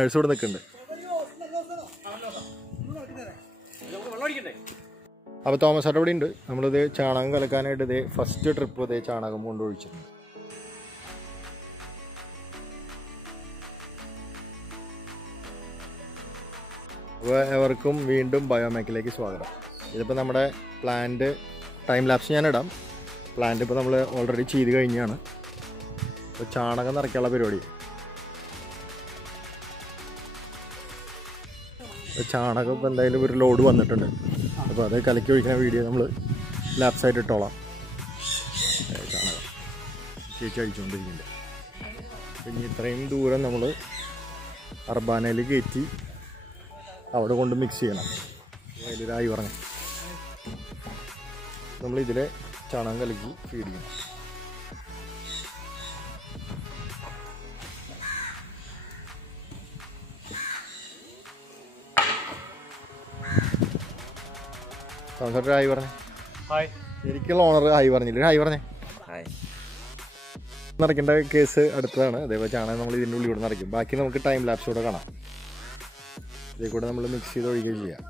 Runners ഇവിടെ നിൽക്കുന്നുണ്ട്. അപ്പോൾ തോമസ് ചേട്ടൻ ഇവിടെ ഉണ്ട്. നമ്മളിത് ചാണകം കലക്കാനായിട്ട് ഇതേ ഫസ്റ്റ് ട്രിപ്പ് ഇതേ ചാണകം കൊണ്ടൊഴിച്ചിട്ടുണ്ട്. അപ്പോൾ എവർക്കും വീണ്ടും ബയോമെക്കിലേക്ക് സ്വാഗതം. ഇതിപ്പോൾ നമ്മുടെ പ്ലാന്റ് ടൈം ലാപ്സ് ഞാൻ ഇടാം. പ്ലാന്റ് ഇപ്പോൾ നമ്മൾ ഓൾറെഡി ചെയ്ത് കഴിഞ്ഞാണ്. അപ്പോൾ ചാണകം നിറയ്ക്കാനുള്ള പരിപാടി. ചാണകം ഇപ്പോൾ എന്തായാലും ഒരു ലോഡ് വന്നിട്ടുണ്ട്. അപ്പോൾ അത് കലക്കി ഒഴിക്കുന്ന വീഡിയോ നമ്മൾ ലാപ്സായിട്ട് ഇട്ടോളാം. ചാണകം ചേച്ചി അഴിച്ചുകൊണ്ടിരിക്കുന്നുണ്ട്. പിന്നെ ഇത്രയും ദൂരം നമ്മൾ അർബാനയിൽ കയറ്റി അവിടെ കൊണ്ട് മിക്സ് ചെയ്യണം. അതിലൊരായി പറഞ്ഞു നമ്മളിതിലെ ചാണകം കലക്കി ഫീഡ് ചെയ്യണം. തോമസേട്ടൻ ഹായ് പറഞ്ഞേ. ഹായ്. എനിക്കുള്ള ഓണർ ഹായ് പറഞ്ഞില്ല. ഹായ് പറഞ്ഞേ. ഹായ്. നിറയ്ക്കേണ്ട കേസ് അടുത്തതാണ്. അതേപോലെ ചാണകം നമ്മൾ ഇതിൻ്റെ ഉള്ളിൽ കൂടെ നിറയ്ക്കും. ബാക്കി നമുക്ക് ടൈം ലാപ്സ് കൂടെ കാണാം. ഇതിൽ കൂടെ നമ്മൾ മിക്സ് ചെയ്ത് ഒഴിക്കുകയും ചെയ്യാം.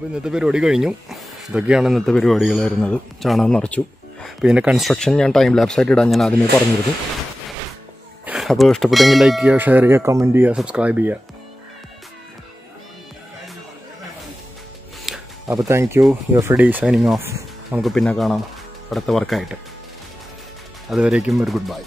അപ്പോൾ ഇന്നത്തെ പരിപാടി കഴിഞ്ഞു. ഇതൊക്കെയാണ് ഇന്നത്തെ പരിപാടികൾ വരുന്നത്. ചാണകം നിറച്ചു. അപ്പോൾ ഇതിൻ്റെ കൺസ്ട്രക്ഷൻ ഞാൻ ടൈം ലാപ്സായിട്ട് ഇടാൻ ഞാൻ ആദ്യമേ പറഞ്ഞിരുന്നു. അപ്പോൾ ഇഷ്ടപ്പെട്ടെങ്കിൽ ലൈക്ക് ചെയ്യുക, ഷെയർ ചെയ്യുക, കമൻറ്റ് ചെയ്യുക, സബ്സ്ക്രൈബ് ചെയ്യുക. അപ്പോൾ thank you. FD signing off. നമുക്ക് പിന്നെ കാണാം അടുത്ത വർക്കായിട്ട്. അതുവരേക്കും ഒരു ഗുഡ് ബൈ.